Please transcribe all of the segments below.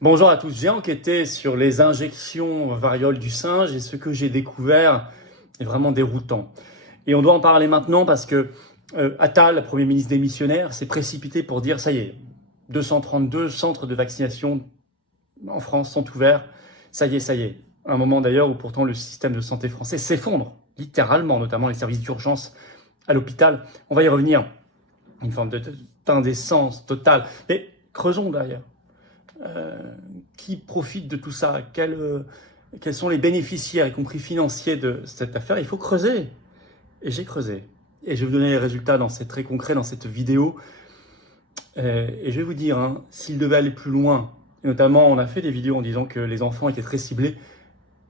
Bonjour à tous, j'ai enquêté sur les injections variole du singe et ce que j'ai découvert est vraiment déroutant. Et on doit en parler maintenant parce que Attal, le Premier ministre démissionnaire, s'est précipité pour dire ça y est, 232 centres de vaccination en France sont ouverts, ça y est, ça y est. Un moment d'ailleurs où pourtant le système de santé français s'effondre, littéralement, notamment les services d'urgence à l'hôpital. On va y revenir, une forme d'indécence totale. Mais creusons d'ailleurs. Qui profite de tout ça, quels sont les bénéficiaires, y compris financiers, de cette affaire. Il faut creuser. Et j'ai creusé. Et je vais vous donner les résultats très concrets dans cette vidéo. Et je vais vous dire, s'il devait aller plus loin, et notamment on a fait des vidéos en disant que les enfants étaient très ciblés,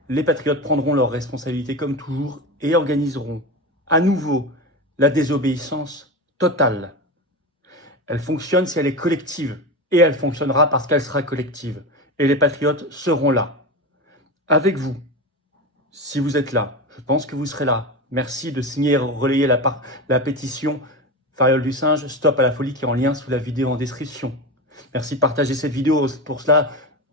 les patriotes prendront leurs responsabilités comme toujours et organiseront à nouveau la désobéissance totale. Elle fonctionne si elle est collective. Et elle fonctionnera parce qu'elle sera collective. Et les patriotes seront là. Avec vous. Si vous êtes là, je pense que vous serez là. Merci de signer et relayer la pétition Variole du singe, stop à la folie qui est en lien sous la vidéo en description. Merci de partager cette vidéo pour cela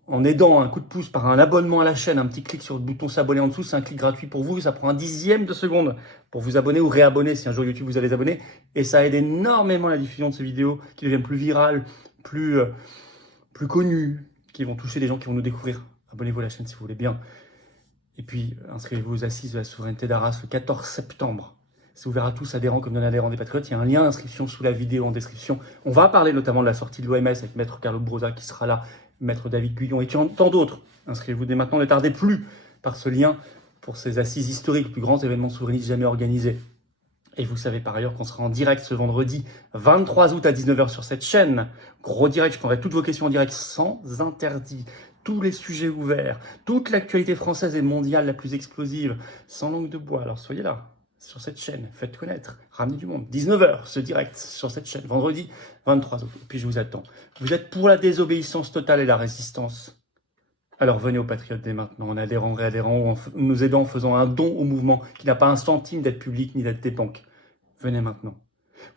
en aidant un coup de pouce par un abonnement à la chaîne, un petit clic sur le bouton s'abonner en dessous, c'est un clic gratuit pour vous, ça prend un dixième de seconde pour vous abonner ou réabonner si un jour YouTube vous a désabonné et ça aide énormément la diffusion de ces vidéos qui deviennent plus virales, plus connues, qui vont toucher des gens qui vont nous découvrir. Abonnez-vous à la chaîne si vous voulez bien. Et puis, inscrivez-vous aux Assises de la souveraineté d'Arras le 14 septembre. C'est ouvert à tous, adhérents comme non-adhérents des Patriotes. Il y a un lien d'inscription sous la vidéo en description. On va parler notamment de la sortie de l'OMS avec Maître Carlo Brosa qui sera là, Maître David Guyon et tant d'autres. Inscrivez-vous dès maintenant, ne tardez plus par ce lien pour ces assises historiques, le plus grand événement souverainiste jamais organisé. Et vous savez par ailleurs qu'on sera en direct ce vendredi 23 août à 19h sur cette chaîne. Gros direct, je prendrai toutes vos questions en direct sans interdit. Tous les sujets ouverts, toute l'actualité française et mondiale la plus explosive, sans langue de bois. Alors soyez là, sur cette chaîne, faites connaître, ramenez du monde. 19h, ce direct sur cette chaîne, vendredi 23 août. Et puis je vous attends. Vous êtes pour la désobéissance totale et la résistance? Alors venez aux Patriotes dès maintenant, en adhérant, réadhérant, ou en nous aidant en faisant un don au mouvement qui n'a pas un centime d'être public ni d'être des banques. Venez maintenant.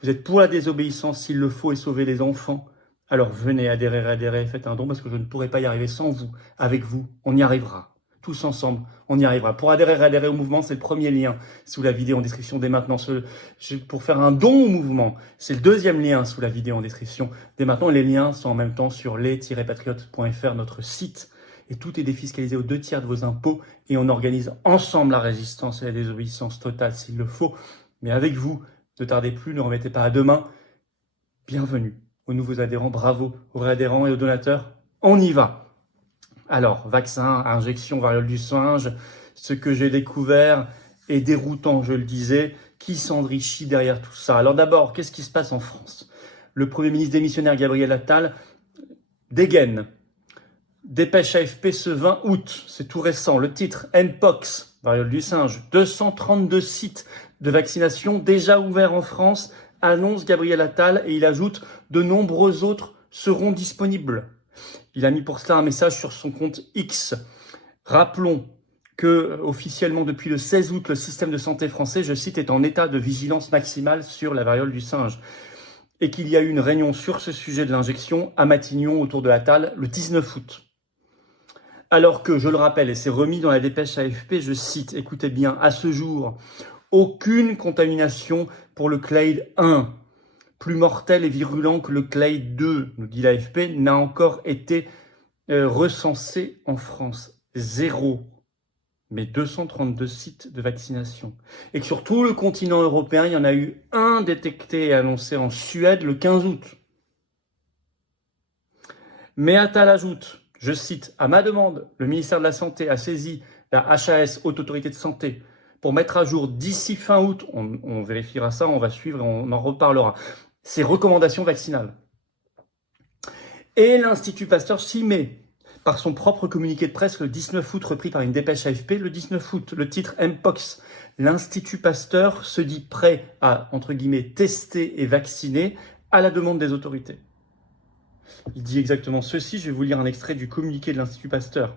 Vous êtes pour la désobéissance s'il le faut et sauver les enfants? Alors venez adhérer, faites un don parce que je ne pourrai pas y arriver sans vous. Avec vous, on y arrivera. Tous ensemble, on y arrivera. Pour adhérer au mouvement, c'est le premier lien sous la vidéo en description dès maintenant. Pour faire un don au mouvement, c'est le deuxième lien sous la vidéo en description. Dès maintenant, les liens sont en même temps sur les-patriotes.fr, notre site. Et tout est défiscalisé aux 2/3 de vos impôts et on organise ensemble la résistance et la désobéissance totale s'il le faut. Mais avec vous, ne tardez plus, ne remettez pas à demain. Bienvenue aux nouveaux adhérents, bravo aux réadhérents et aux donateurs. On y va. Alors, vaccin, injection, variole du singe, ce que j'ai découvert est déroutant, je le disais. Qui s'enrichit derrière tout ça? Alors d'abord, qu'est-ce qui se passe en France? Le Premier ministre démissionnaire Gabriel Attal dégaine. Dépêche AFP ce 20 août, c'est tout récent. Le titre, Mpox, variole du singe, 232 sites de vaccination déjà ouverts en France, annonce Gabriel Attal, et il ajoute « de nombreux autres seront disponibles ». Il a mis pour cela un message sur son compte X. Rappelons que, officiellement, depuis le 16 août, le système de santé français, je cite, est en état de vigilance maximale sur la variole du singe. Et qu'il y a eu une réunion sur ce sujet de l'injection à Matignon autour de Attal le 19 août. Alors que, je le rappelle, et c'est remis dans la dépêche AFP, je cite, écoutez bien, à ce jour, aucune contamination pour le clade 1, plus mortel et virulent que le clade 2, nous dit l'AFP, n'a encore été recensé en France. 0. Mais 232 sites de vaccination. Et que sur tout le continent européen, il y en a eu un détecté et annoncé en Suède le 15 août. Mais Attal ajoute, je cite, « À ma demande, le ministère de la Santé a saisi la HAS, Haute Autorité de Santé, pour mettre à jour d'ici fin août, on vérifiera ça, on va suivre et on en reparlera, ces recommandations vaccinales. » Et l'Institut Pasteur s'y met par son propre communiqué de presse le 19 août, repris par une dépêche AFP, le 19 août, le titre Mpox. L'Institut Pasteur se dit prêt à, entre guillemets, tester et vacciner à la demande des autorités. Il dit exactement ceci, je vais vous lire un extrait du communiqué de l'Institut Pasteur.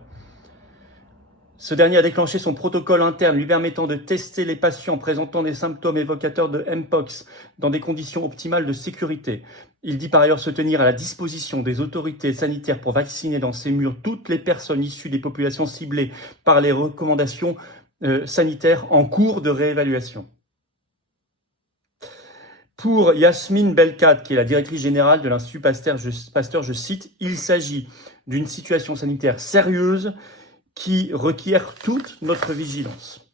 Ce dernier a déclenché son protocole interne lui permettant de tester les patients présentant des symptômes évocateurs de Mpox dans des conditions optimales de sécurité. Il dit par ailleurs se tenir à la disposition des autorités sanitaires pour vacciner dans ses murs toutes les personnes issues des populations ciblées par les recommandations sanitaires en cours de réévaluation. Pour Yasmine Belkat, qui est la directrice générale de l'Institut Pasteur, je cite, « Il s'agit d'une situation sanitaire sérieuse qui requiert toute notre vigilance. »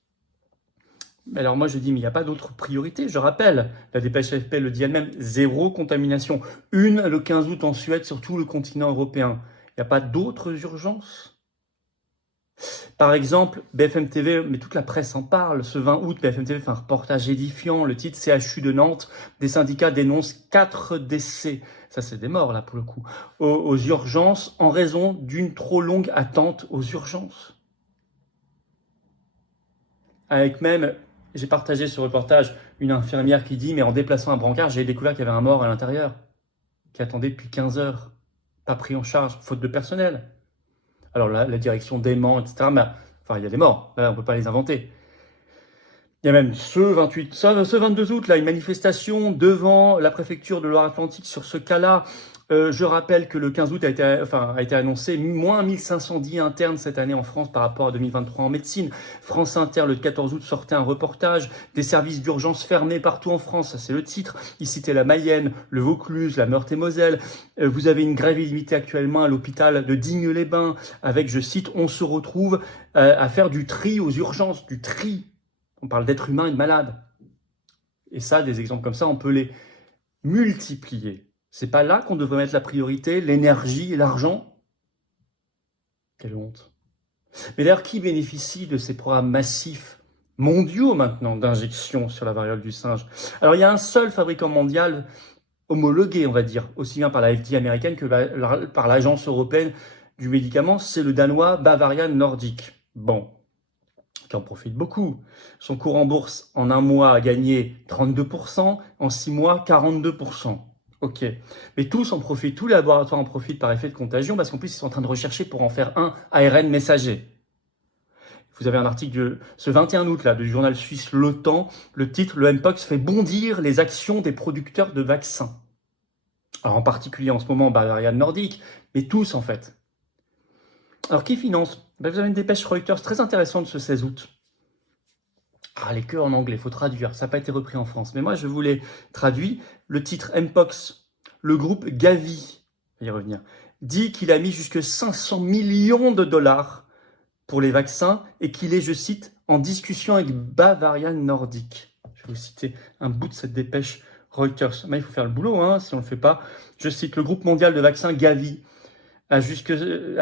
Alors moi je dis, mais il n'y a pas d'autre priorité. Je rappelle, la dépêche AFP le dit elle-même, 0 contamination. Une le 15 août en Suède sur tout le continent européen. Il n'y a pas d'autres urgences. Par exemple, BFM TV, mais toute la presse en parle, ce 20 août, BFM TV fait un reportage édifiant, le titre CHU de Nantes, des syndicats dénoncent 4 décès, ça c'est des morts là pour le coup, aux urgences en raison d'une trop longue attente aux urgences. Avec même, j'ai partagé ce reportage, une infirmière qui dit, mais en déplaçant un brancard, j'ai découvert qu'il y avait un mort à l'intérieur, qui attendait depuis 15 heures, pas pris en charge, faute de personnel. Alors là, la direction dément, etc. Mais, enfin, il y a des morts. Là, on ne peut pas les inventer. Il y a même ce 22 août, là, une manifestation devant la préfecture de Loire-Atlantique sur ce cas-là. Je rappelle que le 15 août a été annoncé moins 1500 dits internes cette année en France par rapport à 2023 en médecine. France Inter, le 14 août, sortait un reportage des services d'urgence fermés partout en France. Ça, c'est le titre. Il citait la Mayenne, le Vaucluse, la Meurthe-et-Moselle. Vous avez une grève illimitée actuellement à l'hôpital de Digne-les-Bains avec, je cite, « On se retrouve à faire du tri aux urgences, du tri ». On parle d'êtres humains et de malades. Et ça, des exemples comme ça, on peut les multiplier. C'est pas là qu'on devrait mettre la priorité, l'énergie et l'argent? Quelle honte. Mais d'ailleurs, qui bénéficie de ces programmes massifs, mondiaux maintenant, d'injection sur la variole du singe? Alors, il y a un seul fabricant mondial homologué, on va dire, aussi bien par la FDA américaine que par l'Agence européenne du médicament, c'est le danois Bavarian Nordic. Bon, qui en profite beaucoup. Son cours en bourse, en un mois, a gagné 32%, en 6 mois, 42%. Ok, mais tous en profitent, tous les laboratoires en profitent par effet de contagion, parce qu'en plus, ils sont en train de rechercher pour en faire un ARN messager. Vous avez un article de ce 21 août là, du journal suisse Le Temps, le titre « Le Mpox fait bondir les actions des producteurs de vaccins ». Alors en particulier en ce moment, Bavarian Nordic, mais tous en fait. Alors qui finance? Vous avez une dépêche Reuters très intéressante ce 16 août. Ah, les queues en anglais, il faut traduire. Ça n'a pas été repris en France. Mais moi, je vous l'ai traduit. Le titre Mpox, le groupe Gavi, on va y revenir, dit qu'il a mis jusque 500 millions de dollars pour les vaccins et qu'il est, je cite, en discussion avec Bavarian Nordic. Je vais vous citer un bout de cette dépêche Reuters. Mais il faut faire le boulot, hein, si on ne le fait pas. Je cite, le groupe mondial de vaccins Gavi a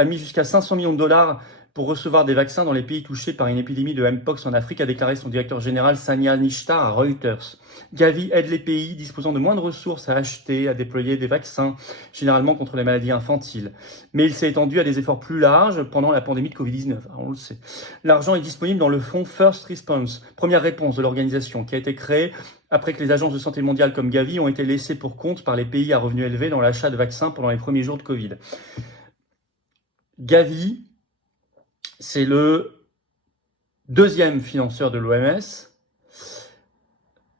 mis jusqu'à 500 millions de dollars pour recevoir des vaccins dans les pays touchés par une épidémie de Mpox en Afrique, a déclaré son directeur général Sania Nishtar à Reuters. Gavi aide les pays disposant de moins de ressources à acheter, à déployer des vaccins, généralement contre les maladies infantiles. Mais il s'est étendu à des efforts plus larges pendant la pandémie de Covid-19, on le sait. L'argent est disponible dans le fonds First Response, première réponse de l'organisation, qui a été créée après que les agences de santé mondiale comme Gavi ont été laissées pour compte par les pays à revenus élevés dans l'achat de vaccins pendant les premiers jours de Covid. Gavi, c'est le deuxième financeur de l'OMS,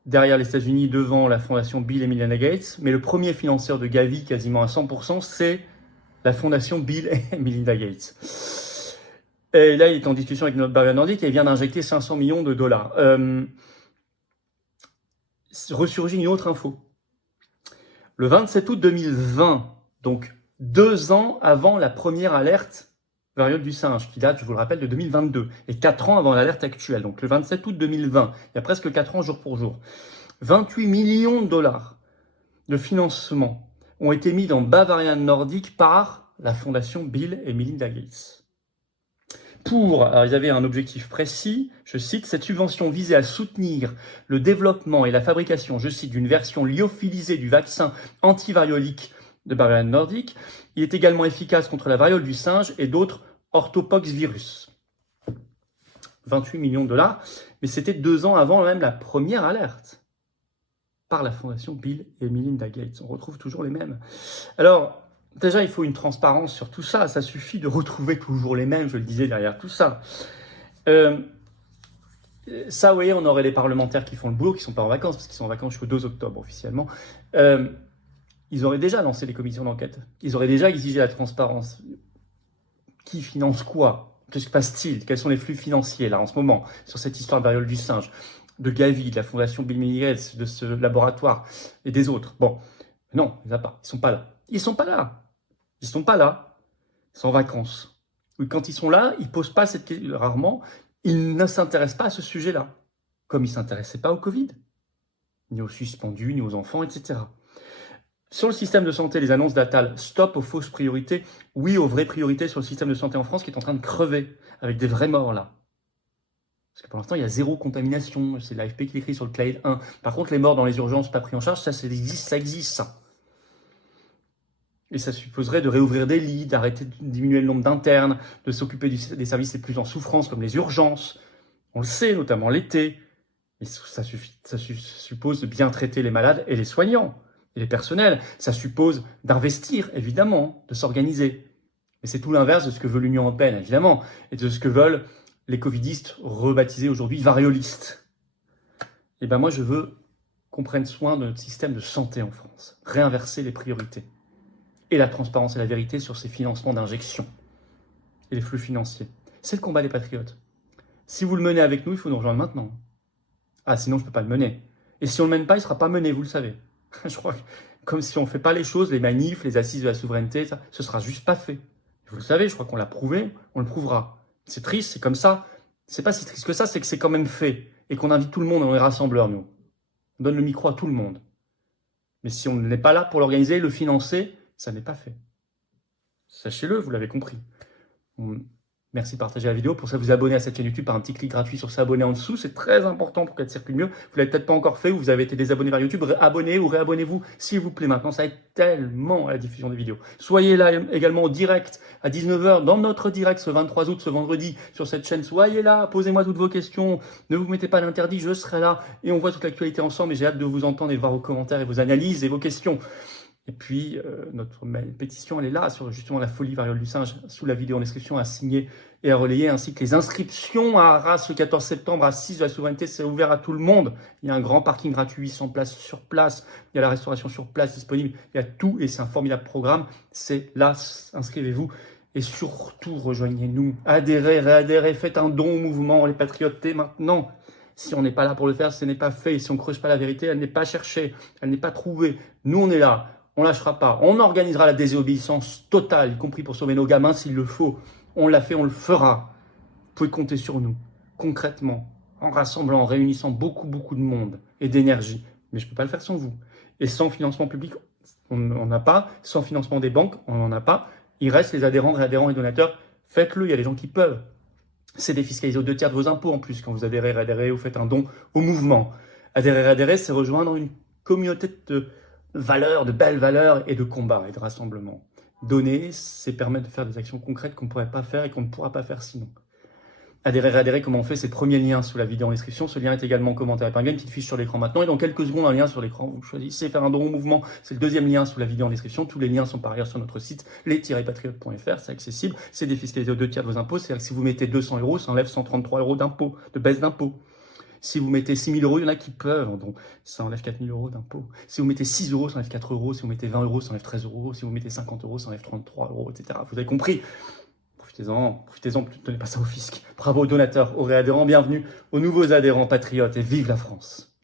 derrière les États-Unis, devant la fondation Bill et Melinda Gates. Mais le premier financeur de Gavi, quasiment à 100%, c'est la fondation Bill et Melinda Gates. Et là, il est en discussion avec notre Bavarian Nordic et il vient d'injecter 500 millions de dollars. Ressurgit une autre info. Le 27 août 2020, donc 2 ans avant la première alerte variole du singe, qui date, je vous le rappelle, de 2022, et 4 ans avant l'alerte actuelle, donc le 27 août 2020, il y a presque 4 ans jour pour jour. 28 millions de dollars de financement ont été mis dans Bavarian Nordic par la fondation Bill et Melinda Gates. Alors ils avaient un objectif précis, je cite, cette subvention visait à soutenir le développement et la fabrication, je cite, d'une version lyophilisée du vaccin antivariolique de Bavarian Nordic. Il est également efficace contre la variole du singe et d'autres orthopoxvirus. 28 millions de dollars, mais c'était 2 ans avant même la première alerte par la fondation Bill et Melinda Gates. On retrouve toujours les mêmes. Alors, déjà, il faut une transparence sur tout ça. Ça suffit de retrouver toujours les mêmes, je le disais, derrière tout ça. Euh, Ça, vous voyez, on aurait les parlementaires qui font le boulot, qui ne sont pas en vacances, parce qu'ils sont en vacances jusqu'au 2 octobre officiellement. Ils auraient déjà lancé les commissions d'enquête. Ils auraient déjà exigé la transparence. Qui finance quoi? Que se passe-t-il? Quels sont les flux financiers, là, en ce moment, sur cette histoire de variole du singe, de Gavi, de la fondation Bill Gates, de ce laboratoire et des autres? Bon, non, il n'y en a pas. Ils ne sont pas là. Ils ne sont pas là. Ils ne sont pas là. Ils sont en vacances. Oui, quand ils sont là, ils ne posent pas cette question, rarement, ils ne s'intéressent pas à ce sujet-là. Comme ils ne s'intéressaient pas au Covid, ni aux suspendus, ni aux enfants, etc. Sur le système de santé, les annonces d'Attal, stop aux fausses priorités, oui aux vraies priorités sur le système de santé en France qui est en train de crever, avec des vrais morts là. Parce que pour l'instant, il y a 0 contamination, c'est l'AFP qui l'écrit sur le Clade 1. Par contre, les morts dans les urgences pas pris en charge, ça existe ça. Et ça supposerait de réouvrir des lits, d'arrêter de diminuer le nombre d'internes, de s'occuper des services les plus en souffrance, comme les urgences. On le sait, notamment l'été. Mais ça suppose de bien traiter les malades et les soignants, et les personnels. Ça suppose d'investir, évidemment, de s'organiser. Mais c'est tout l'inverse de ce que veut l'Union européenne, évidemment, et de ce que veulent les covidistes, rebaptisés aujourd'hui variolistes. Et ben moi, je veux qu'on prenne soin de notre système de santé en France, réinverser les priorités. Et la transparence et la vérité sur ces financements d'injection et les flux financiers. C'est le combat des patriotes. Si vous le menez avec nous, il faut nous rejoindre maintenant. Ah, sinon je ne peux pas le mener. Et si on ne le mène pas, il ne sera pas mené, vous le savez. Je crois que comme si on ne fait pas les choses, les manifs, les assises de la souveraineté, ça, ce ne sera juste pas fait. Vous le savez, je crois qu'on l'a prouvé, on le prouvera. C'est triste, c'est comme ça. C'est pas si triste que ça, c'est que c'est quand même fait. Et qu'on invite tout le monde, on est rassembleurs, nous. On donne le micro à tout le monde. Mais si on n'est pas là pour l'organiser, le financer, ça n'est pas fait. Sachez-le, vous l'avez compris. Merci de partager la vidéo. Pour ça, vous abonner à cette chaîne YouTube par un petit clic gratuit sur s'abonner en dessous. C'est très important pour qu'elle circule mieux. Vous ne l'avez peut-être pas encore fait ou vous avez été désabonné vers YouTube. Abonnez ou réabonnez-vous, s'il vous plaît. Maintenant, ça aide tellement à la diffusion des vidéos. Soyez là également au direct à 19h dans notre direct ce 23 août, ce vendredi, sur cette chaîne. Soyez là, posez-moi toutes vos questions. Ne vous mettez pas d'interdit, je serai là. Et on voit toute l'actualité ensemble. Et j'ai hâte de vous entendre et de voir vos commentaires et vos analyses et vos questions. Et puis, notre pétition, elle est là, sur justement la folie variole du singe, sous la vidéo en description, à signer et à relayer, ainsi que les inscriptions à Arras le 14 septembre à 6 de la souveraineté, c'est ouvert à tout le monde. Il y a un grand parking gratuit, 800 places sur place, il y a la restauration sur place disponible, il y a tout et c'est un formidable programme. C'est là, inscrivez-vous et surtout rejoignez-nous, adhérez, réadhérez, faites un don au mouvement, les patriotes dès maintenant. Si on n'est pas là pour le faire, ce n'est pas fait. Et si on ne creuse pas la vérité, elle n'est pas cherchée, elle n'est pas trouvée. Nous, on est là. On ne lâchera pas. On organisera la désobéissance totale, y compris pour sauver nos gamins s'il le faut. On l'a fait, on le fera. Vous pouvez compter sur nous, concrètement, en rassemblant, en réunissant beaucoup de monde et d'énergie. Mais je ne peux pas le faire sans vous. Et sans financement public, on n'en a pas. Sans financement des banques, on n'en a pas. Il reste les adhérents, réadhérents et donateurs. Faites-le, il y a des gens qui peuvent. C'est défiscaliser aux 2 tiers de vos impôts en plus quand vous adhérez, réadhérez ou faites un don au mouvement. Adhérer, réadhérer, c'est rejoindre une communauté de valeurs, de belles valeurs et de combats et de rassemblements. Donner, c'est permettre de faire des actions concrètes qu'on ne pourrait pas faire et qu'on ne pourra pas faire sinon. Adhérer, réadhérer, comment on fait? C'est le premier lien sous la vidéo en description. Ce lien est également commenté épinglé, une petite fiche sur l'écran maintenant. Et dans quelques secondes, un lien sur l'écran. Vous choisissez faire un don au mouvement. C'est le deuxième lien sous la vidéo en description. Tous les liens sont par ailleurs sur notre site, les-patriotes.fr. C'est accessible. C'est défiscalisé aux 2 tiers de vos impôts. C'est-à-dire que si vous mettez 200 €, ça enlève 133 € d'impôts, de baisse d'impôts. Si vous mettez 6 000 €, il y en a qui peuvent, donc ça enlève 4 000 € d'impôts. Si vous mettez 6 €, ça enlève 4 €. Si vous mettez 20 €, ça enlève 13 €. Si vous mettez 50 €, ça enlève 33 €, etc. Vous avez compris? Profitez-en, ne donnez pas ça au fisc. Bravo aux donateurs, aux réadhérents, bienvenue aux nouveaux adhérents patriotes et vive la France!